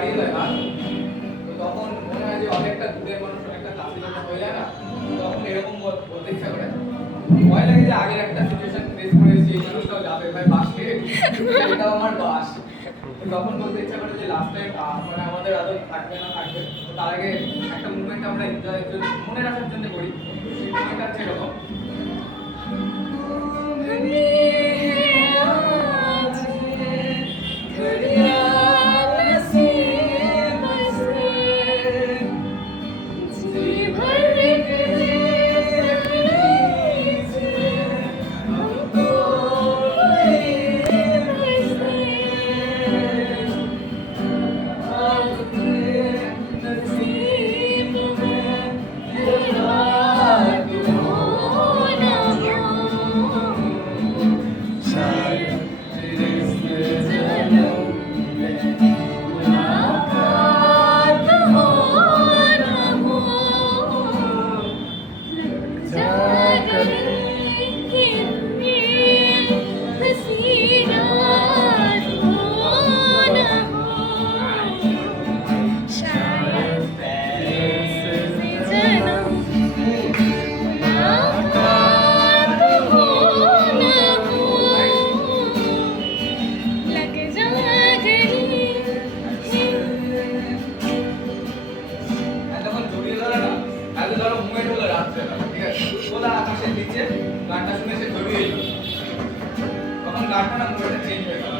বাড়িয়ে দেয় হাত, তো তখন মনে হয় যে অনেকটা দূরের মানুষ অনেকটা কাছে যখন হয়ে যায় না, তখন এরকম বলতে ইচ্ছা করে। ভয় লাগে যে আগের একটা সিচুয়েশন ফেস করেছি, এই মানুষটাও যাবে ভাই বাসে, এটাও আমার বাস। তো তখন বলতে ইচ্ছা করে যে লাস্ট টাইম মানে আমাদের আদৌ থাকবে না থাকবে, তো তার আগে একটা মুভমেন্ট আমরা এনজয় মনে রাখার জন্য করি। সেই মুভমেন্ট আছে এরকম। ধরো মুভমেন্ট হলো রাত্রেবেলা, ঠিক আছে, খোলা আকাশের নিচে গানটা শুনে সে জড়িয়ে এলো, তখন গানটা না মুভমেন্টটা চেঞ্জ হয়ে গেল।